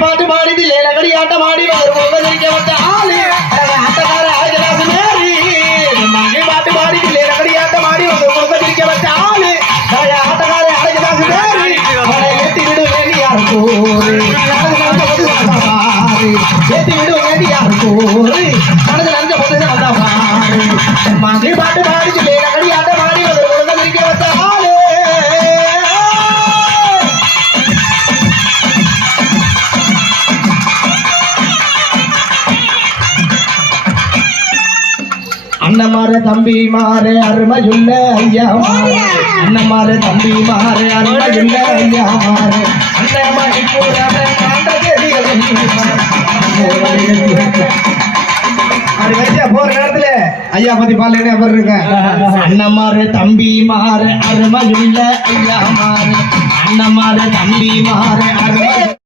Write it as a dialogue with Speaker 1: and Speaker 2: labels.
Speaker 1: பாட்டு பாடிது லேலகடி ஆட்டம் ஆடி ஒரு பொங்கலிக்க வந்த ஆளு. ஆட்டக்கார மேரி பாட்டு பாடிது லேலகடி ஆட்டம் ஆடி ஒரு வந்த ஆளு. ஆட்டக்கார மேரி ஏத்தி விடு வேண்டி யாரு நடந்து நடந்த போது வந்தா ஏத்தி விடு நடந்து நடந்த போது அண்ணன் மாறு தம்பி மாறு அருமையுள்ள ஐயா. மாறு அண்ணன் மாறு தம்பி மாறு அருமையுள்ள ஐயா. மாறு போற நேரத்துல ஐயா பத்தி பால்ல எப்படி இருக்க அண்ணன் மாறு தம்பி மாறு அருமையுள்ள ஐயா மாறு. அண்ணன் மாறு தம்பி மாறு அருமை